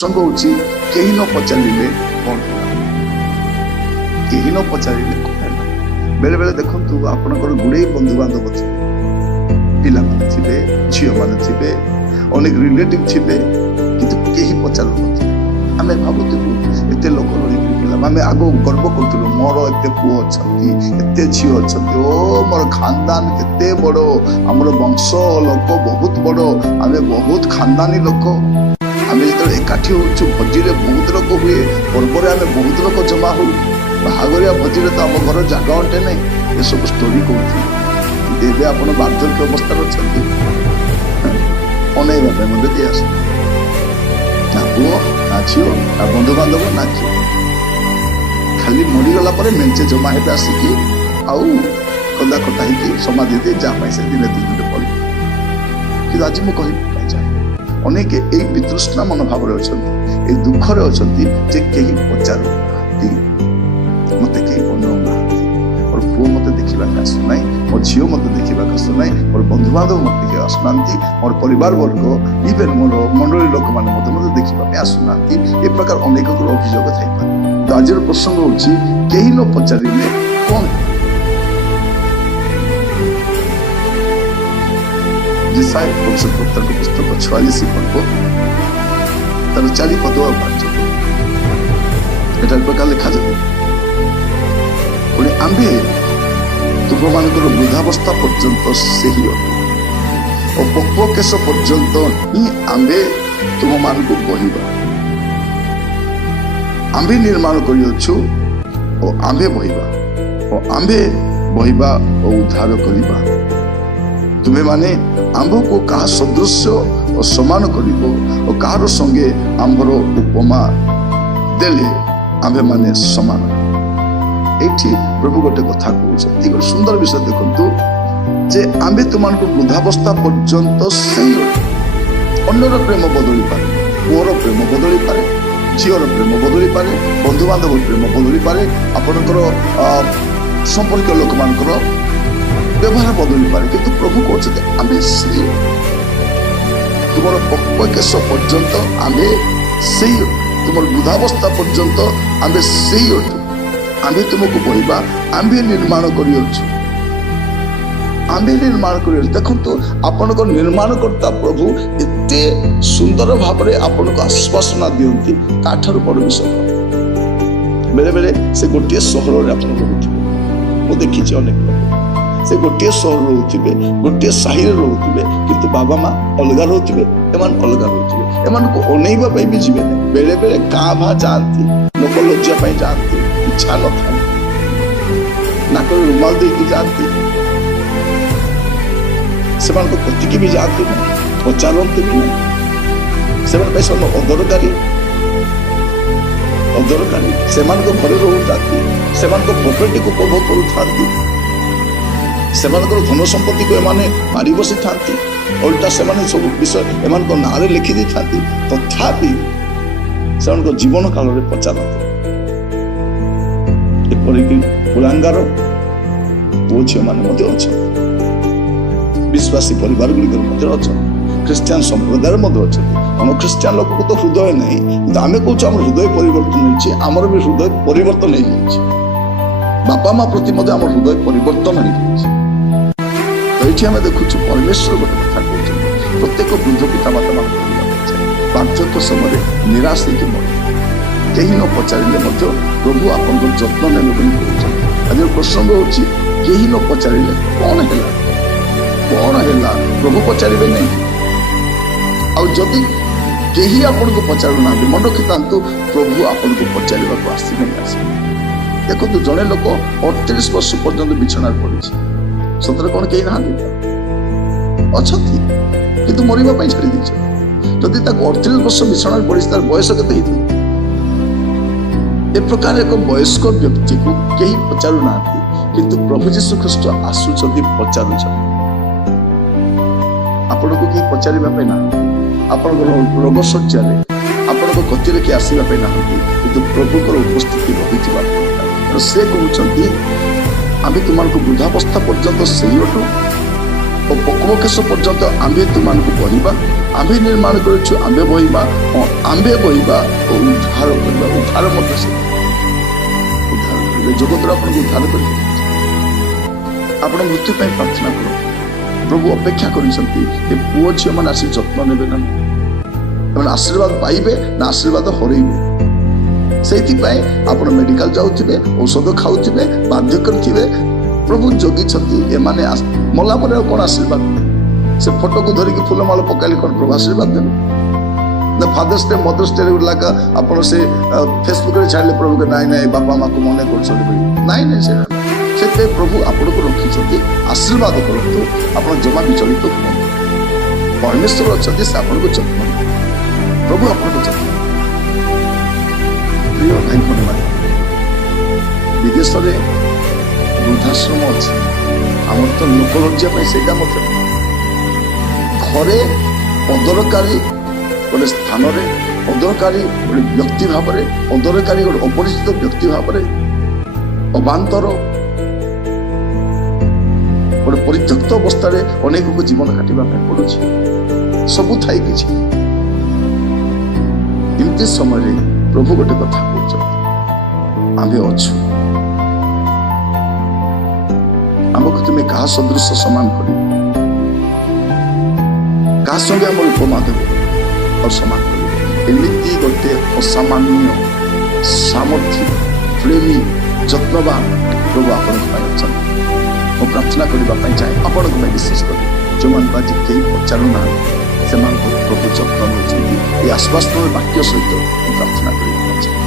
ପ୍ରସଙ୍ଗ ହେଉଛି କେହି ନ ପଚାରିଲେ କ'ଣ ହେଲା, କେହି ନ ପଚାରିଲେ କ'ଣ ହେଲା। ବେଳେବେଳେ ଦେଖନ୍ତୁ ଆପଣଙ୍କର ଗୁଡ଼େଇ ବନ୍ଧୁବାନ୍ଧବ ଥିବେ, ପିଲାମାନେ ଥିବେ, ଝିଅମାନେ ଥିବେ, ଅନେକ ରିଲେଟିଭ୍ ଥିବେ, କିନ୍ତୁ କେହି ପଚାରୁନଥିବେ। ଆମେ ଭାବୁଥିବୁ ଏତେ ଲୋକ ରହିକି ପିଲା, ଆମେ ଆଗ ଗର୍ବ କରୁଥିଲୁ ମୋର ଏତେ ପୁଅ ଅଛନ୍ତି, ଏତେ ଝିଅ ଅଛନ୍ତି, ଓ ମୋର ଖାନଦାନ କେତେ ବଡ଼, ଆମର ବଂଶ ଲୋକ ବହୁତ ବଡ଼, ଆମେ ବହୁତ ଖାନଦାନୀ ଲୋକ। ଆମେ ଯେତେବେଳେ ଏକାଠି ହଉଛୁ, ଭୋଜିରେ ବହୁତ ଲୋକ ହୁଏ, ପର୍ବରେ ଆମେ ବହୁତ ଲୋକ ଜମା ହଉ, ବାହାଘରିଆ ଭୋଜିରେ ତ ଆମ ଘର ଜାଗା ଅଣ୍ଟେ ନାହିଁ, ଏସବୁ ଷ୍ଟୋରି କହୁଥିଲି। ଏବେ ଆପଣ ବାର୍ଦ୍ଧକ୍ୟ ଅବସ୍ଥାରେ ଅଛନ୍ତି, ଅନେଇବା ପାଇଁ ମଧ୍ୟ କେହି ଆସୁ ନା ପୁଅ ନା ଝିଅ ନା ବନ୍ଧୁବାନ୍ଧବ ନା ଝିଅ, ଖାଲି ମରିଗଲା ପରେ ମେଞ୍ଚେ ଜମା ହେବେ ଆସିକି, ଆଉ କଦା କଟା ହେଇକି ସମାଧି ଦେଇ ଯାହା ପାଇଁ ସେ ଦିନେ ଦୁଇ ଦିନରେ ପଡ଼ିବ। କିନ୍ତୁ ଆଜି ମୁଁ କହିବି ଅନେକ ଏଇ ବିତୃଷ୍ଣା ମନୋଭାବରେ ଅଛନ୍ତି, ଏଇ ଦୁଃଖରେ ଅଛନ୍ତି ଯେ କେହି ପଚାରୁନାହାନ୍ତି, ମତେ କେହି ବନଉନାହାନ୍ତି, ମୋର ପୁଅ ମତେ ଦେଖିବାକୁ ଆସୁନାହିଁ, ମୋ ଝିଅ ମତେ ଦେଖିବାକୁ ଆସୁନାହିଁ, ମୋର ବନ୍ଧୁବାନ୍ଧବ ମତେ ଦେଖିବାକୁ ଆସୁନାହାନ୍ତି, ମୋର ପରିବାର ବର୍ଗ ଇଭେନ୍ ମୋର ମଣ୍ଡଳୀ ଲୋକମାନେ ମତେ ଦେଖିବା ପାଇଁ ଆସୁନାହାନ୍ତି। ଏ ପ୍ରକାର ଅନେକଙ୍କର ଅଭିଯୋଗ ଥାଇପାରେ। ତ ଆଜିର ପ୍ରସଙ୍ଗ ହେଉଛି କେହି ନ ପଚାରିଲେ କ'ଣ। ଯେସାୟା ଭବିଷ୍ୟତବକ୍ତାଙ୍କ ପୁସ୍ତକ 46 ପର୍ବ ତାର 4 ପଦ ଆଉ 5 ପଦ ଏଟା ପ୍ରକାର ଲେଖାଯାଏ, ପୁଣି ଆମ୍ଭେ ତୁମମାନଙ୍କର ବୃଦ୍ଧାବସ୍ଥା ପର୍ଯ୍ୟନ୍ତ ସେହି ଅଟୁ ଓ ପକ୍ୱ କେଶ ପର୍ଯ୍ୟନ୍ତ ହିଁ ଆମ୍ଭେ ତୁମମାନଙ୍କୁ ବହିବା। ଆମ୍ଭେ ନିର୍ମାଣ କରିଅଛୁ ଓ ଆମ୍ଭେ ବହିବା, ଓ ଆମ୍ଭେ ବହିବା ଓ ଉଦ୍ଧାର କରିବା। ତୁମେମାନେ ଆମ୍ଭକୁ କାହା ସଦୃଶ୍ୟ ଓ ସମାନ କରିବ ଓ କାହାର ସଙ୍ଗେ ଆମ୍ଭର ଉପମା ଦେଲେ ଆମ୍ଭେମାନେ ସମାନ। ଏଇଠି ପ୍ରଭୁ ଗୋଟେ କଥା କହୁଛନ୍ତି, ଗୋଟେ ସୁନ୍ଦର ବିଷୟ ଦେଖନ୍ତୁ ଯେ ଆମ୍ଭେ ତୁମମାନଙ୍କୁ ବୃଦ୍ଧାବସ୍ଥା ପର୍ଯ୍ୟନ୍ତ ସେଇ ଅନ୍ୟର ପ୍ରେମ ବଦଳି ପାରେ, ପୁଅର ପ୍ରେମ ବଦଳି ପାରେ, ଝିଅର ପ୍ରେମ ବଦଳି ପାରେ, ବନ୍ଧୁବାନ୍ଧବ ପ୍ରେମ ବଦଳି ପାରେ, ଆପଣଙ୍କର ସମ୍ପର୍କୀୟ ଲୋକମାନଙ୍କର ବ୍ୟବହାର ବଦଳି ପାରେ, କିନ୍ତୁ ପ୍ରଭୁ କହୁଛନ୍ତି ଆମେ ସେଇ ତୁମର ପକ୍ୱ କେଶ ପର୍ଯ୍ୟନ୍ତ ଆମ୍ଭେ ସେଇ, ତୁମର ବୃଦ୍ଧାବସ୍ଥା ପର୍ଯ୍ୟନ୍ତ ଆମ୍ଭେ ସେଇ ଅଟୁ, ଆମ୍ଭେ ତୁମକୁ ବହିବା, ଆମ୍ଭେ ନିର୍ମାଣ କରିଅଛୁ, ଆମ୍ଭେ ନିର୍ମାଣ କରିଅଛୁ। ଦେଖନ୍ତୁ ଆପଣଙ୍କ ନିର୍ମାଣକର୍ତ୍ତା ପ୍ରଭୁ ଏତେ ସୁନ୍ଦର ଭାବରେ ଆପଣଙ୍କୁ ଆଶ୍ୱାସନା ଦିଅନ୍ତି, କାଠାରୁ ବଡ଼ ବିଷୟ। ବେଳେବେଳେ ସେ ଗୋଟିଏ ସହରରେ ଆପଣ ରହୁଥିବେ, ମୁଁ ଦେଖିଛି ଅନେକ ଲୋକ ସେ ଗୋଟିଏ ସହର ରହୁଥିବେ, ଗୋଟିଏ ସାହିରେ ରହୁଥିବେ, କିନ୍ତୁ ବାବା ମା ଅଲଗା ରହୁଥିବେ, ଏମାନେ ଅଲଗା ରହୁଥିବେ, ଏମାନଙ୍କୁ ଅନେଇବା ପାଇଁ ବି ଯିବେ ନାହିଁ। ବେଳେ ବେଳେ କାଁ ଭାଁ ଯାଆନ୍ତି, ଲୋକ ଲଜ୍ଜା ପାଇଁ ଯାଆନ୍ତି, ଇଚ୍ଛା ନଥାଏ, ନାକରେ ରୁମାଲ ଦେଇକି ଯାଆନ୍ତି, ସେମାନଙ୍କ କତିକି ବି ଯାଆନ୍ତି ନାହିଁ, ପଚାରନ୍ତି ବି ନାହିଁ, ସେମାନେ ପାଇଁ ସେମାନେ ଅଦରକାରୀ, ସେମାନଙ୍କ ଘରେ ରହୁଥାନ୍ତି, ସେମାନଙ୍କ ପ୍ରପର୍ଟିକୁ ଉପଭୋଗ କରୁଥାନ୍ତି, ସେମାନଙ୍କର ଧନ ସମ୍ପତ୍ତିକୁ ଏମାନେ ମାରି ବସିଥାନ୍ତି, ଓଲଟା ସେମାନେ ସବୁ ବିଷୟ ଏମାନଙ୍କ ନାଁରେ ଲେଖି ଦେଇଥାନ୍ତି, ତଥାପି ସେମାନଙ୍କ ଜୀବନ କାଳରେ ପଚାରନ୍ତି। ଏପରିକି କୁଳାଙ୍ଗାର ପୁଅ ଝିଅମାନେ ମଧ୍ୟ ଅଛନ୍ତି, ବିଶ୍ୱାସୀ ପରିବାର ଗୁଡ଼ିକରେ ମଧ୍ୟ ଅଛନ୍ତି, ଖ୍ରୀଷ୍ଟିଆନ ସମ୍ପ୍ରଦାୟରେ ମଧ୍ୟ ଅଛନ୍ତି। ଖ୍ରୀଷ୍ଟିଆନ ଲୋକକୁ ତ ହୃଦୟ ନାହିଁ, କିନ୍ତୁ ଆମେ କହୁଛୁ ଆମର ହୃଦୟ ପରିବର୍ତ୍ତନ ହେଇଛି, ଆମର ବି ହୃଦୟ ପରିବର୍ତ୍ତନ ହେଇଯାଇଛି, ବାପା ମା ପ୍ରତି ମଧ୍ୟ ଆମର ହୃଦୟ ପରିବର୍ତ୍ତନ ହେଇଯାଇଛି। ଏଇଠି ଆମେ ଦେଖୁଛୁ ପରମେଶ୍ୱର ଗୋଟେ କଥା କହୁଛନ୍ତି, ପ୍ରତ୍ୟେକ ବୃଦ୍ଧ ପିତା ମାତା ମାନଙ୍କୁ ବାର୍ଦ୍ଧକ୍ୟ ସମୟରେ ନିରାଶ ହେଇକି ମରେ, କେହି ନ ପଚାରିଲେ ମଧ୍ୟ ପ୍ରଭୁ ଆପଣଙ୍କର ଯତ୍ନ ନେବେ ବୋଲି କହୁଛନ୍ତି। ଆଜିର ପ୍ରସଙ୍ଗ ହେଉଛି କେହି ନ ପଚାରିଲେ କ'ଣ ହେଲା, କ'ଣ ହେଲା ପ୍ରଭୁ ପଚାରିବେ ନାହିଁ। ଆଉ ଯଦି କେହି ଆପଣଙ୍କୁ ପଚାରୁନାହାନ୍ତି, ମନେ ରଖିଥାନ୍ତୁ ପ୍ରଭୁ ଆପଣଙ୍କୁ ପଚାରିବାକୁ ଆସିବେ ହିଁ ଆସିବେ। ଦେଖନ୍ତୁ ଜଣେ ଲୋକ 38 ବର୍ଷ ପର୍ଯ୍ୟନ୍ତ ବିଛଣାରେ ପଡ଼ିଛି, ସତରେ କ'ଣ କେହି ନାହାନ୍ତି? ଅଛନ୍ତି, କିନ୍ତୁ ମରିବା ପାଇଁ ଛାଡ଼ି ଦେଇଛନ୍ତି। ଯଦି ତାକୁ 38 ବର୍ଷ ବିଛଣାରେ ପଡ଼ିଛି, ତାର ବୟସ କେତେ ହେଇଥିବ? ଏ ପ୍ରକାର ଏକ ବୟସ୍କ ବ୍ୟକ୍ତିକୁ କେହି ପଚାରୁନାହାନ୍ତି, କିନ୍ତୁ ପ୍ରଭୁ ଯୀଶୁ ଖ୍ରୀଷ୍ଟ ଆସୁଛନ୍ତି, ପଚାରୁଛନ୍ତି। ଆପଣଙ୍କୁ କେହି ପଚାରିବା ପାଇଁ ନାହାନ୍ତି, ଆପଣଙ୍କର ରୋଗ ଶଯ୍ୟାରେ ଆପଣଙ୍କ କତିରେ କେହି ଆସିବା ପାଇଁ ନାହାନ୍ତି, କିନ୍ତୁ ପ୍ରଭୁଙ୍କର ଉପସ୍ଥିତି ରହିଥିବା ସେ କହୁଛନ୍ତି ଆମେ ତୁମମାନଙ୍କୁ ବୃଦ୍ଧାବସ୍ଥା ପର୍ଯ୍ୟନ୍ତ ସେଇ ଅଟୁ ଓ ପକ୍ୱକେଶ ପର୍ଯ୍ୟନ୍ତ ଆମ୍ଭେ ତୁମମାନଙ୍କୁ ବହିବା, ଆମ୍ଭେ ନିର୍ମାଣ କରୁଛୁ, ଆମ୍ଭେ ବହିବା ଓ ଆମ୍ଭେ ବହିବା ଓ ଉଦ୍ଧାର କରିବା। ଉଦ୍ଧାର ମଧ୍ୟ ସେ ଉଦ୍ଧାର କରିବେ, ଜଗତରୁ ଆପଣଙ୍କୁ ଉଦ୍ଧାର କରିବେ। ଆପଣ ମୃତ୍ୟୁ ପାଇଁ ପ୍ରାର୍ଥନା କରନ୍ତୁ। ପ୍ରଭୁ ଅପେକ୍ଷା କରିଛନ୍ତି ଏ ପୁଅ ଝିଅମାନେ ଆସି ଯତ୍ନ ନେବେ ନା ସେମାନେ ଆଶୀର୍ବାଦ ପାଇବେ ନା ଆଶୀର୍ବାଦ ହରେଇବେ। ସେଇଥିପାଇଁ ଆପଣ ମେଡିକାଲ ଯାଉଥିବେ, ଔଷଧ ଖାଉଥିବେ, ବାଧ୍ୟ କରିଥିବେ। ପ୍ରଭୁ ଜଗିଛନ୍ତି ଏମାନେ ମଲା ପରେ ଆଉ କଣ ଆଶୀର୍ବାଦ? ସେ ଫଟୋକୁ ଧରିକି ଫୁଲମାଳ ପକାଇଲେ କଣ ପ୍ରଭୁ ଆଶୀର୍ବାଦ ଦେବେ? ନା ଫାଦର୍ସ ଡେ ମଦର୍ସ ଡେ ଲାଗା ଆପଣ ସେ ଫେସବୁକରେ ଛାଡ଼ିଲେ ପ୍ରଭୁ ନାଇଁ ନାଇଁ ବାପା ମାଆକୁ ମନେ କରୁଛନ୍ତି ବୋଲି। ନାଇଁ ନାଇଁ ସେଇଟା ସେଥିପାଇଁ ପ୍ରଭୁ ଆପଣଙ୍କୁ ରଖିଛନ୍ତି ଆଶୀର୍ବାଦ କରନ୍ତୁ। ଆପଣ ଜମା ବିଚଳିତ ହୁଅନ୍ତୁ। ପରମେଶ୍ୱର ଅଛନ୍ତି, ସେ ଆପଣଙ୍କୁ ଯତ୍ନ ନେବେ। ପ୍ରଭୁ ଆପଣଙ୍କୁ ଯତ୍ନ ନେବେ। ପ୍ରିୟ ଭାଇ ଭଉଣୀମାନେ, ବିଦେଶରେ ବୃଦ୍ଧାଶ୍ରମ ଅଛି। ଆମର ତ ଲୋକଲଜ୍ଜା ପାଇଁ ସେଇଟା ମଧ୍ୟ ଘରେ ଅଦରକାରୀ ଗୋଟେ ସ୍ଥାନରେ, ଅଦରକାରୀ ଗୋଟେ ବ୍ୟକ୍ତି ଭାବରେ, ଅଦରକାରୀ ଗୋଟେ ଅପରିଚିତ ବ୍ୟକ୍ତି ଭାବରେ ଅବାନ୍ତର ଗୋଟେ ପରିତ୍ୟକ୍ତ ଅବସ୍ଥାରେ ଅନେକଙ୍କୁ ଜୀବନ କାଟିବା ପାଇଁ ପଡୁଛି। ସବୁ ଥାଇ କିଛି ଏମିତି ସମୟରେ ପ୍ରଭୁ ଗୋଟେ କଥା କହୁଛନ୍ତି, ଆମ୍ଭେ ଅଛୁ, ଆମକୁ ତୁମେ କାହା ସଦୃଶ ସମାନ କରିବ, କାହା ସଙ୍ଗେ ଆମର ଉପମା ଦେବ ଆଉ ସମାନ କରିବ। ଏମିତି ଗୋଟେ ଅସାମାନ୍ୟ ସାମର୍ଥ୍ୟ, ପ୍ରେମୀ, ଯତ୍ନବାନ ପ୍ରଭୁ ଆପଣଙ୍କ ପାଇଁ ଅଛନ୍ତି। ମୁଁ ପ୍ରାର୍ଥନା କରିବା ପାଇଁ ଚାହେଁ ଆପଣଙ୍କ ପାଇଁ, ବିଶେଷ କରି ଯେଉଁମାନଙ୍କୁ ଆଜି କେହି ପଚାରୁନାହାନ୍ତି ସେମାନଙ୍କୁ ପ୍ରଭୁ ଯତ୍ନ ନେଉଛନ୍ତି। ଏ ଆଶ୍ୱାସନା ବାକ୍ୟ ସହିତ ମୁଁ ପ୍ରାର୍ଥନା କରିବା ପାଇଁ ଚାହେଁ।